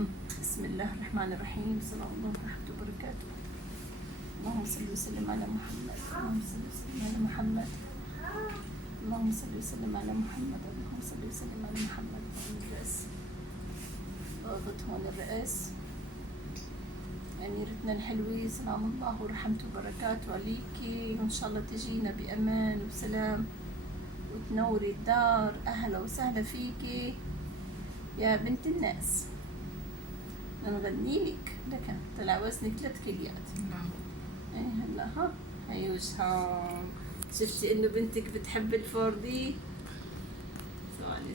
بسم الله الرحمن الرحيم. السلام الله ورحمة وبركاته. اللهم صل وسلم على محمد. اللهم صل وسلم على محمد. اللهم صل وسلم على محمد. اللهم صل وسلم على محمد. هون الرأس، ضغط هون الرأس. أميرتنا الحلوة، سلام الله ورحمته وبركاته عليكي، وإن شاء الله تجينا بأمان وسلام وتنوري الدار. أهلا وسهلا فيكي يا بنت الناس. نغني لك لك طلع وزنك 3 كيليات. ايه هلا ها هي وجهها. شفتي انه بنتك بتحب الفوردي؟ ثواني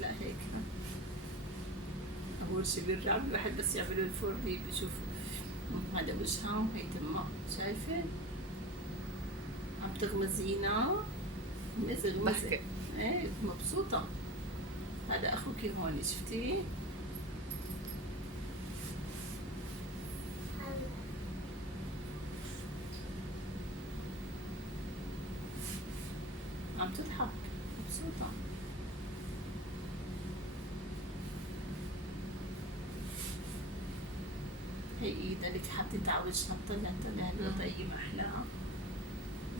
لا هيك ها. اول شي بيرجعوا الواحد بس يعملوا الفوردي بشوفوا هذا وجهها وهي تمها. شايفه عم تغمزينا مزغمزه. ايه مبسوطه. هذا اخوك هون شفتي؟ عم تضحك مبسوطة. هي ايدها لك حطيت على وجهها. طلع الوضعية ما احلاها.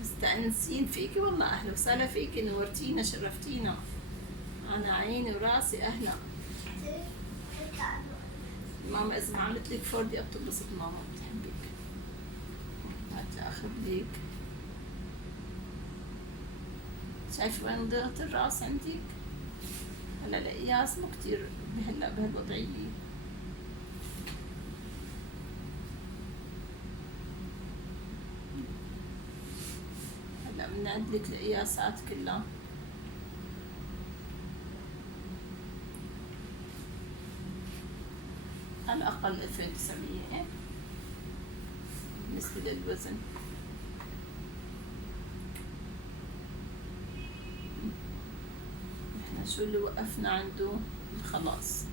مستأنسين فيكي والله. اهلا وسهلا فيكي، نورتينا شرفتينا. انا عيني وراسي. اهلا ماما. اذا ما عملت لك فوردي بتنبسط ماما، بتحبك. هات اخذ لك. شايفة وين ضغط الراس عندك؟ هلا القياس مو كتير هلا بهالوضعية. هلا بنعدلك القياسات كلها. على الأقل 2900 بالنسبة للوزن. شو اللي وقفنا عنده؟ الخلاص.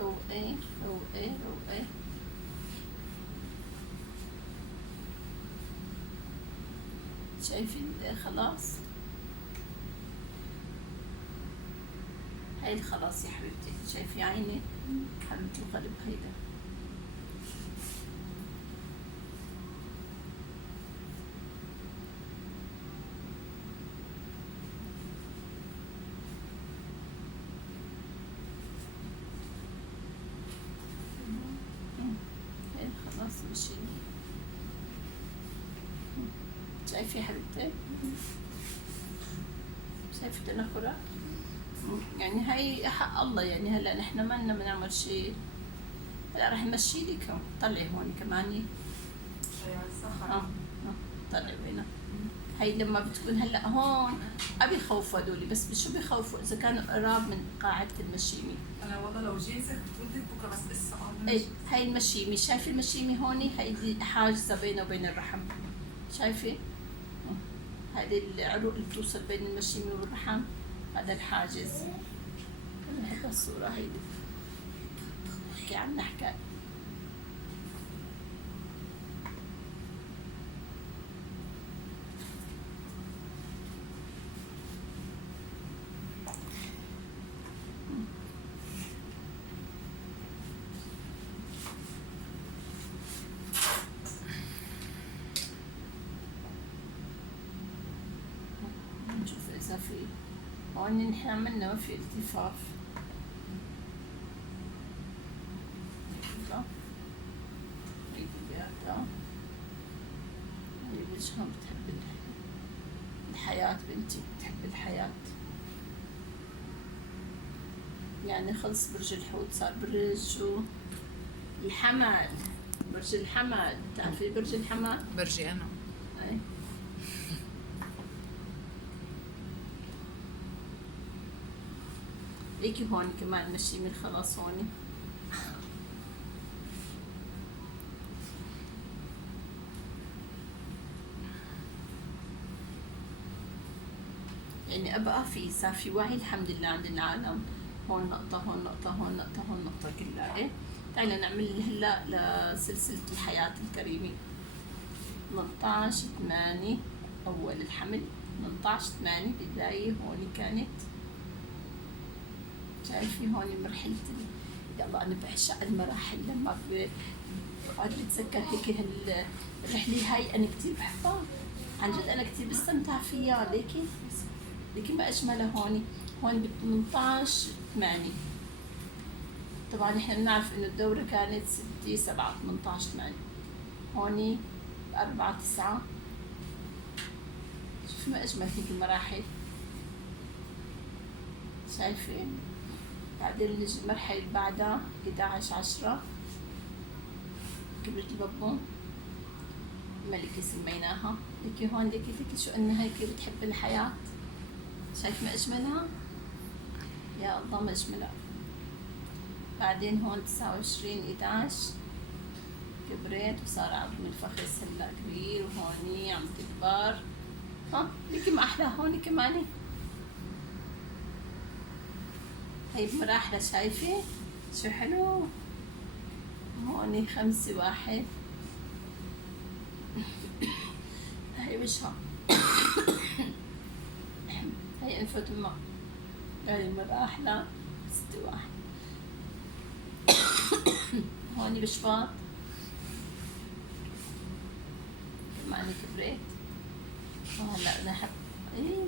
روقي روقي روقي. شايفين خلاص؟ هاي الخلاص يا حبيبتي. شايفي عيني حبيبة القلب هيدا. مشي. شايفة يا حبيبتي؟ شايفة تنخرة؟ يعني هاي حق الله. يعني هلا نحن ما لنا بنعمل شيء. هلا رح نمشي لك. طلعي هون كمان. طلعي هنا. هاي لما بتكون هلا هون بيخوفوا هدول، بس شو بيخوفوا؟ اذا كانوا قراب من قاعدة المشيمي. انا والله لو جيت كنت بكره بس لسه ايه هاي المشيمي. شايفة المشيمي هوني؟ هيدي حاجزة بينه وبين الرحم. شايفة؟ هذه العروق اللي بتوصل بين المشيمي والرحم، هذا الحاجز. هيك الصورة هيدي بحكي عنها حكاية. نشوف إذا في هون نحن عملنا ما في التفاف. هي وجهها بتحب الحياة. بنتي بتحب الحياة. يعني خلص برج الحوت صار برج الحمل. برج الحمل. بتعرفي برج الحمل؟ برجي انا. اي ليكي هون كمان مشي من خلاص هوني. يعني أبقى صار في وعي الحمد لله عند العالم. هون نقطة هون نقطة هون نقطة هون نقطة كلها. إيه تعالى نعمل هلا لسلسلة الحياة الكريمة. 18/8 أول الحمل، 18/8 بداية هون كانت. شايفي هون مرحلة يلا أنا بعشق المراحل لما بقعد بتذكر هيك الرحلة هاي أنا كتير بحبها عن جد، أنا كتير بستمتع فيها. ليكي ما أجملها هون ب18/8. طبعا احنا بنعرف انه الدورة كانت 6/7 18/8. هوني ب4/9. شوفي ما اجمل هيك المراحل. شايفين؟ بعدين نجي المرحلة اللي بعدها 11/10 كبرت الببون، ملكة سميناها. ليكي هون ليكي شو انها هيك بتحب الحياة. شايف ما اجملها؟ يا الله ما اجملها. بعدين هون 29/11 كبرت وصار عظم الفخذ هلا كبير، وهوني عم تكبر. ليكي ما احلى هون كمان. هي بمراحلها شايفة شو حلو. هوني 5/1 هي وجهها. هي انفة الماء. هاي المراحلة 6/1. هوني بشفاط كمان كبرت. وهلا انا حب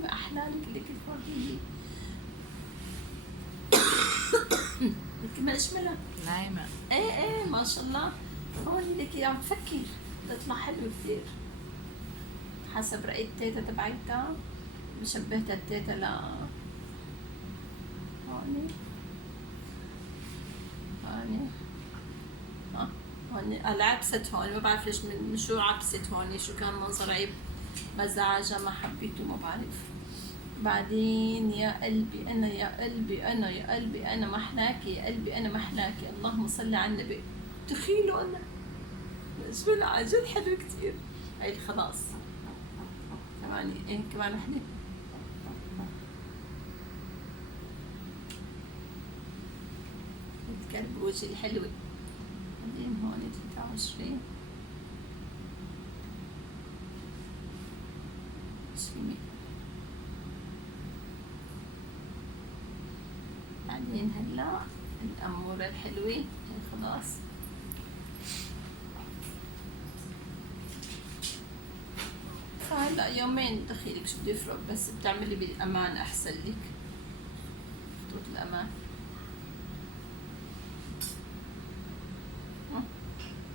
ما احلى لك الفردية. كمان اشملها نايمة. ايه ما شاء الله. هون لك عم تفكر تطلع حلو كتير حسب رأي التيتا تبعتها. مشبهتها التيتا هوني هوني عبست هون. ما بعرف ليش من شو عبست هوني، شو كان منظر عيب مزعجة ما حبيته ما بعرف. بعدين يا قلبي أنا يا قلبي أنا يا قلبي أنا محلاكي يا قلبي أنا محلاكي. اللهم صل على النبي. تخيلوا أنا شو عن جد حلو كتير. هاي خلاص كمان كمان وحدة. كان بوجهي الحلوة. بعدين هون 23 بعدين هلا الأمورة الحلوة هي خلاص. فهلا يومين دخيلك شو بده يفرق، بس بتعملي بالأمان أحسن لك، خطوط الأمان.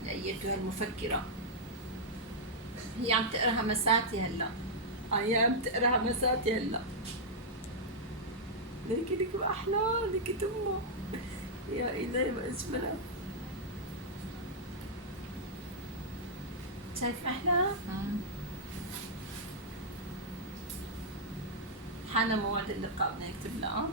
يا أيتها المفكرة، هي عم تقرا همساتي هلا. هي عم تقرا همساتي هلا. لك ما أحلى لك تمه. يا إلهي ما أجملها. شايف أحلى؟ حان موعد اللقاء بدنا نكتب لها.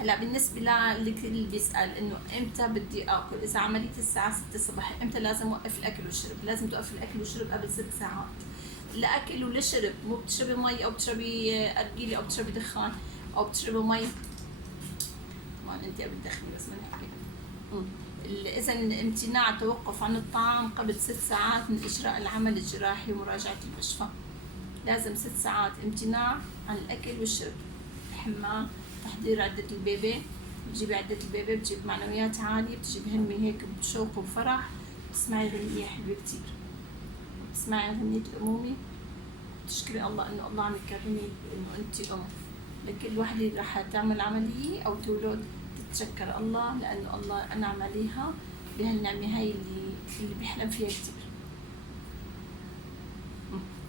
هلا بالنسبة اللي بيسأل إنه إمتى بدي آكل، إذا عملية الساعة 6 صباحا إمتى لازم أوقف الأكل والشرب؟ لازم توقف الأكل والشرب قبل 6 ساعات. الأكل والشرب، مو بتشربي مي أو بتشربي أرجيلة أو بتشربي دخان أو بتشربي مي. طبعا أنت بتدخني بس ما نحكي. إذا امتناع التوقف عن الطعام قبل 6 ساعات من إجراء العمل الجراحي ومراجعة المشفى. لازم 6 ساعات امتناع عن الأكل والشرب. الحمام، تحضير عدة البيبي، بتجيبي عدة البيبي، بتجيب معنويات عالية، بتجيب همي هيك بشوق وفرح، بتسمعي غنية حلوة كتير، بتسمعي غنية الأمومة، بتشكري الله إنه الله عم يكرمك إنه أنت أم. لكل وحدة راح تعمل عملية أو تولد تتشكر الله لأنه الله أنعم عليها بهالنعمة هاي اللي بيحلم فيها كتير.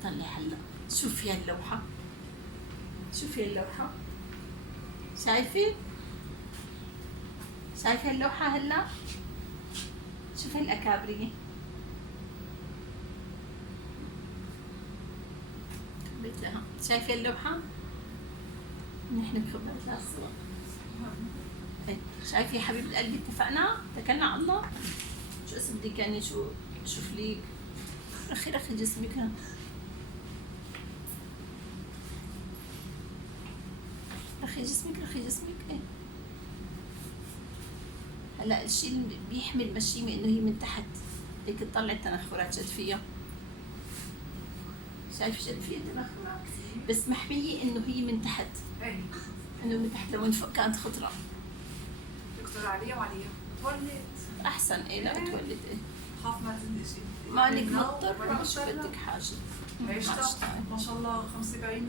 طلعي هلا شوفي هاللوحة، شوفي اللوحة، شايفة اللوحة هلا؟ شوفي الأكابرية. خبيت لها. شايفة اللوحة؟ نحن بخبرت لها الصور. شايفة يا حبيبة قلبي اتفقنا؟ اتكلنا على الله. شو اسم بدي كاني شو فليك؟ رخي جسمك. رخي جسمك. ايه هلا الشيء اللي بيحمي المشيمة انه هي من تحت هيك تطلع التنخرات جد فيها. شايفة جد في عندنا خضرة، بس محمية إنه هي من تحت، ايه إنه من تحت، لو من فوق كانت خضرة. دكتور عليا وعليا تولد أحسن إيه لا تولد إيه. خاف ما تنتجي مالك مضطرة شو بدك حاجة. عشتها ما شاء الله 45